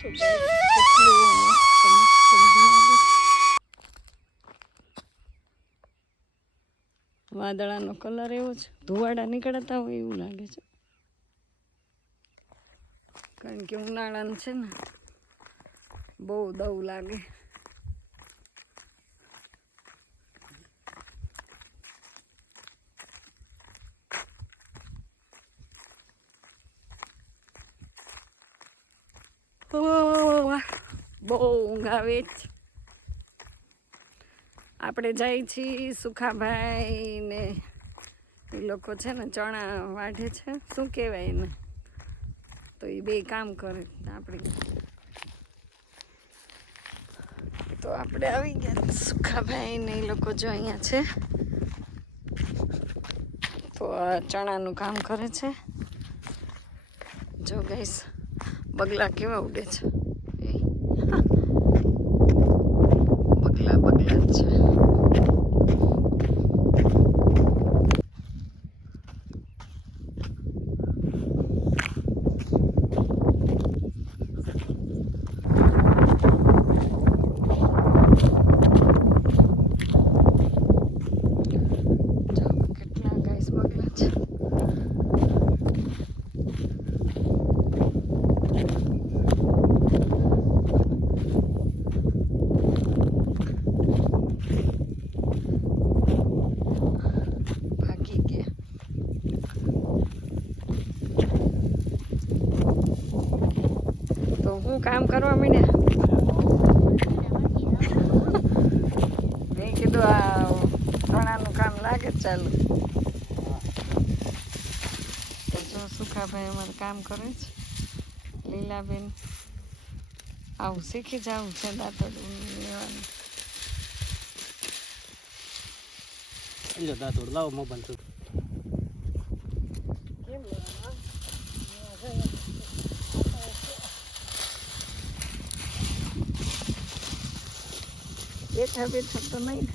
તો કેટલું મસ્ત લાગે. વાદળાનો કલર એવો છે, ધુવાડા નીકળતા હોય એવું લાગે છે, કારણ કે ઉનાળાનું છે ને બહુ દવ લાગે. બહુ ઊંઘ આવે જ. આપણે જાય છીએ સુખાભાઈ ને એ લોકો છે ને ચણા વાઢે છે, શું કહેવાય એને, તો એ બે કામ કરે. આપણે આવી ગયા સુખાભાઈ ને એ લોકો જો અહીંયા છે, તો આ ચણાનું કામ કરે છે. જો ગાઈસ બગલા કેવા ઉડે છે, બગલા બગલા જ છે. કામ કરવા માંડ્યા. મેં કીધું આ ચણાનું કામ લાગે ચાલુ. તો જો સુખાભાઈ અમારે કામ કરે છે. લીલાબેન આવું શીખી જવું છે, દાંતોડું લેવાનું. દાંતોડ લાવો મોબાઈલ છું. કેમ લેવાનું? બેઠા બેઠા તો નહીં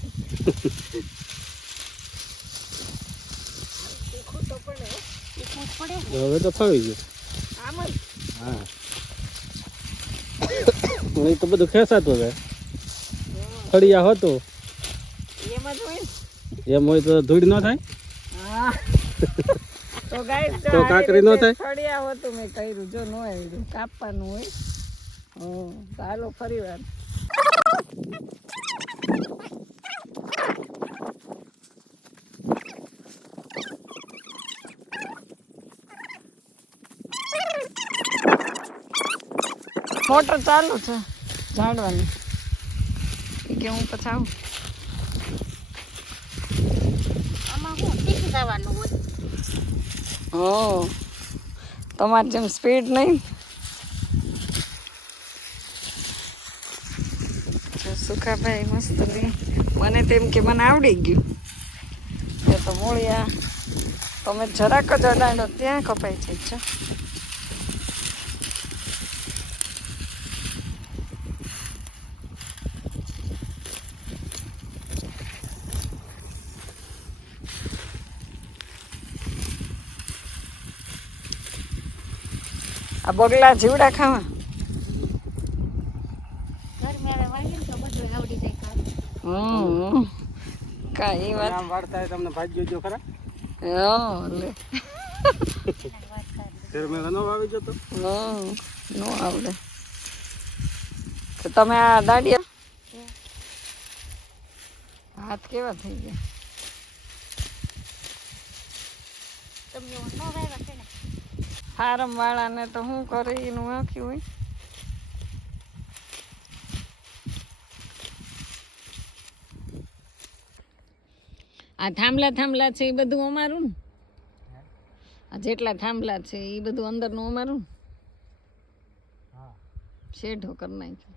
શીખવું તો પડે. શીખવું પડે હવે તો ફાવી ગયું. આમ જ. હા એ તો બધું ખેંચાતું જાય. ફળિયા હતો એમ જ હોય. એમ હોય તો ધૂળ ન થાય. હા તો ગાઈસ તો કાકરી ન થાય. ફળિયા હતું મેં કર્યું, જો ન આવ્યું કાપવાનું હોય. ચાલો ફરી વાર. મોટર ચાલુ છે ઝાડવાની, કે હું પછી આવું. આમાં હું શીખી જવાનું હોય. તમારી જેમ સ્પીડ નહીં. સુખાભાઈ મસ્ત લે. મને તેમ કે મને આવડી ગયું. એ તો મૂળિયા તમે જરાક જ અડાડો ત્યાં કપાઈ જાય છે. આ બગલા જીવડા ખાવા કાંઈ વાત વાળતા તમને ભાજી જો ખરા. લે શેરમેલા નો આવી જતો. નો આવડે. તો તમે આ દાડિયા હાથ કેવા થઈ ગયા. તમને નો વાવ્યા છે ને ફાર્મ વાળાને તો શું કરે એનું આખ્યું હોય. આ થાંભલા થાંભલા છે એ બધું અમારું ને. આ જેટલા થાંભલા છે એ બધું અંદરનું અમારું. શેઢો કરી નાખ્યો.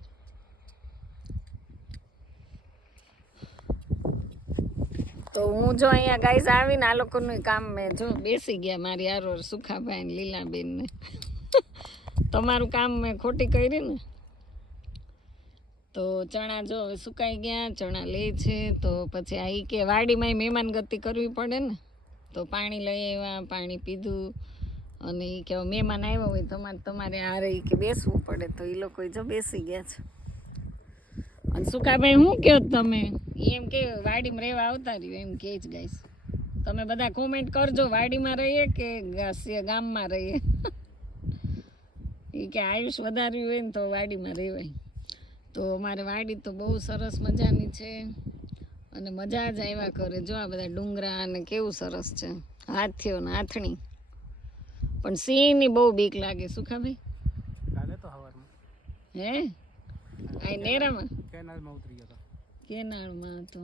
તો હું જો અહીંયા ગાઈસ આવીને આ લોકોનું કામ મેં જો બેસી ગયા મારી આરો સુખાભાઈ ને લીલાબેન ને. તમારું કામ મેં ખોટી કરી ને. તો ચણા જો હવે સુકાઈ ગયા, ચણા લે છે. તો પછી આ કે વાડીમાં મહેમાન ગતિ કરવી પડે ને, તો પાણી લઈ આવ્યા, પાણી પીધું અને એ કે મહેમાન આવ્યા હોય તમારે હારે ઈ કે બેસવું પડે, તો એ લોકો જો બેસી ગયા છે. અને સુકાભાઈ શું કહો તમે? એમ કે વાડીમાં રહેવા આવતા રહ્યો એમ કે જ ગાઈસ. તમે બધા કોમેન્ટ કરજો, વાડીમાં રહીએ કે ગામમાં રહીએ. એ કે આયુષ વધાર્યું હોય ને તો વાડીમાં રહેવાય. તો અમારે વાડી તો બહુ સરસ મજાની છે અને મજા જ આવ્યા કરે. જો આ બધા ડુંગરા અને કેવું સરસ છે, હાથીઓ ને હાથણી. પણ સિંહની બહુ બીક લાગે સુખાભાઈ. કાલે તો હવારમાં હે આ નેરામાં કેનાલમાં ઉતરી ગયો તો, કેનાળમાં તો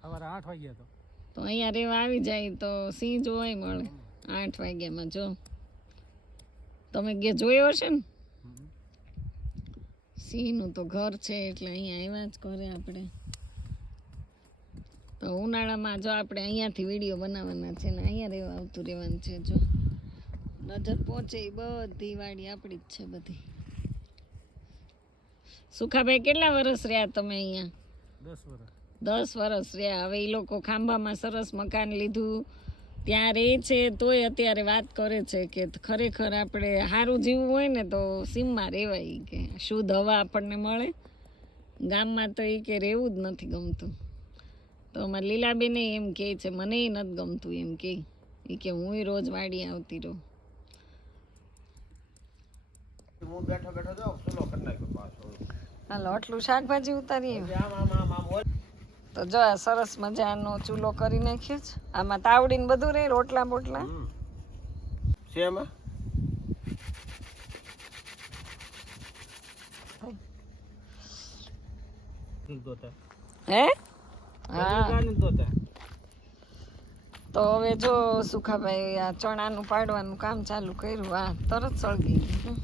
સવારે 8 વાગ્યા તો. તો અહીંયા રહેવા આવી જાય તો સિંહ જોવાય મળે 8 વાગ્યામાં. જો તમે જોયો હશે ને, સિંહનું તો ઘર છે એટલે અહીંયા આવ્યા જ કરે આપણે. તો ઉનાળામાં જો આપણે અહીંયાથી વિડીયો બનાવવાના છે ને અહીંયા રહેવા આવતું રહેવાનું છે. જો નજર પહોંચે એ બધી વાડી આપણી જ છે બધી. સુખાભાઈ કેટલા વર્ષ રહ્યા તમે અહીંયા? 10 વર્ષ રહ્યા. હવે એ લોકો ખાંભામાં સરસ મકાન લીધું ત્યાં રહે છે, તોય અત્યારે વાત કરે છે કે ખરેખર આપણે સારું જીવવું હોય ને તો સીમમાં રહેવાય, કે શુદ્ધ હવા આપણને મળે. ગામમાં તો એ કે રહેવું જ નથી ગમતું. તો અમારે લીલાબેને એમ કહે છે મને નથી ગમતું એમ કે હું રોજ વાડી આવતી રહું. હાલો આટલું શાકભાજી ઉતારીએ. તો જો આ સરસ મજાનો ચૂલો કરી નાખ્યો છે. આમાં તાવડી ને બધું રે, રોટલા બોટલા શેમાં હે? હા. તો હવે જો સુખાભાઈ આ ચણાનું પાડવાનું કામ ચાલુ કર્યું. આ તરત સળગી ગયું.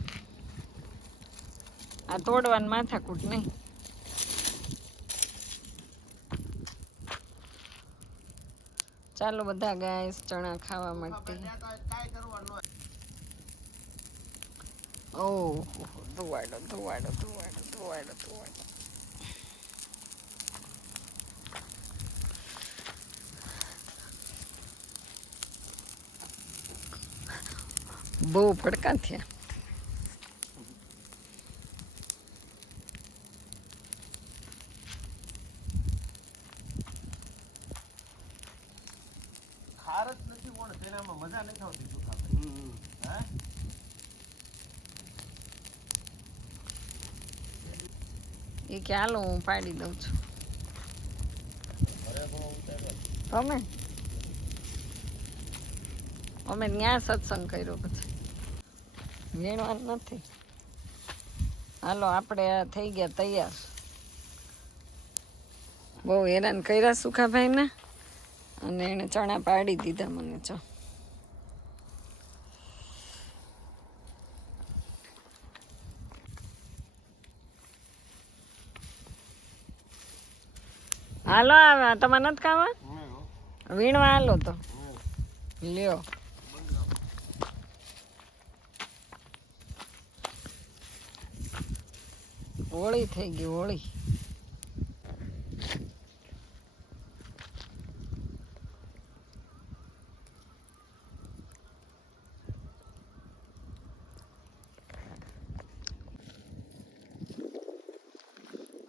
આ તોડવાનું માથાકૂટ નહીં. ચાલો બધા ગાઈસ ચણા ખાવા માટે. ઓહ ધુવાડો ધુવાડો ધુવાડો ધુવાડો ધુવાડો. બહુ ભડકા થયા. ખાર જ નથી કોણ તેનામાં મજા નથી આવતી સુખા. હે એ કે હાલો હું પાડી દઉં છું. તમે અમે ત્યાં સત્સંગ કર્યો પછી વેણવાનું નથી. હાલો આપણે થઈ ગયા તૈયાર. બહુ હેરાન કર્યા સુખાભાઈને અને એને ચણા પાડી દીધા મને. ચો હાલો આવે તમારે નથી ખાવા? વીણવા હાલો તો લ્યો. હોળી થઈ ગઈ હોળી.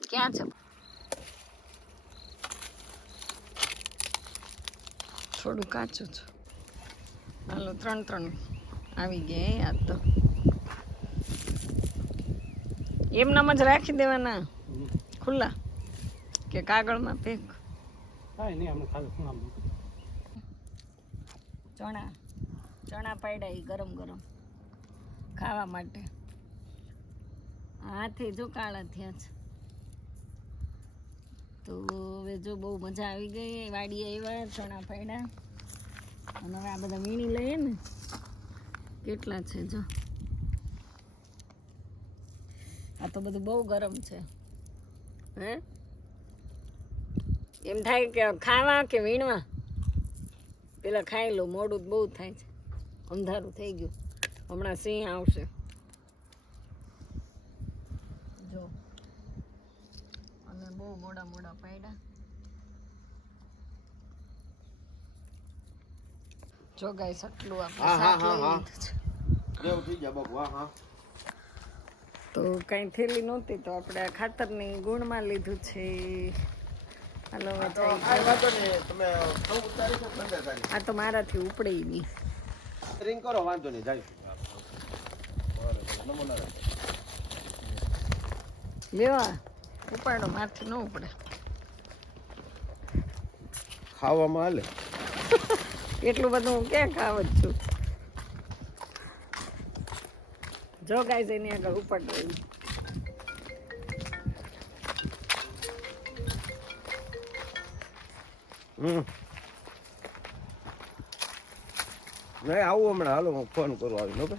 ક્યાં છે? થોડું કાચું છે. હાલો 3 આવી ગયા. આજ તો એમનામ જ રાખી દેવાના ખુલ્લા કે કાગળમાં પેક? ચણા પાડ્યા એ ગરમ ગરમ ખાવા માટે. હાથે જો કાળા થયા છે. તો હવે જો બહુ મજા આવી ગઈ. વાડીએ આવ્યા, ચણા પાડ્યા અને હવે આ બધા વીણી લઈએ ને. કેટલા છે જો. આ તો બધું બહુ ગરમ છે. હે એમ થાય કે ખાવા કે વીણવા? પેલા ખાઈ લો, મોડું બહુ થાય છે. અંધારું થઈ ગયું. હમણાં સિંહ આવશે જો. અને બહુ મોડા મોડા પાડ્યા. જો ગાઈસ આટલું આપણે શાક લઈ લીધું છે. જેવું થઈ ગયા બગવા હા તો કંઈ થેલી નહોતી તો આપણે આ ખાતરની ગુણમાં લીધું છે. હાલો હવે તો જાય. કાંઈ વાંધો નહીં તમે 14 તારીખે 15 તારીખ આ તો મારાથી ઉપડે નહીં. રિંગ કરો વાંધો નહીં જઈશું નમૂના લેવા ઉપાડો મારથી ન ઉપડે. ખાવામાં હાલે એટલું બધું હું ક્યાં ખાવ જ છું. જો ગાય એની આગળ ઉપડતો એવું. નહીં આવું હમણાં હાલો હું ફોન કરું આવીને ઓકે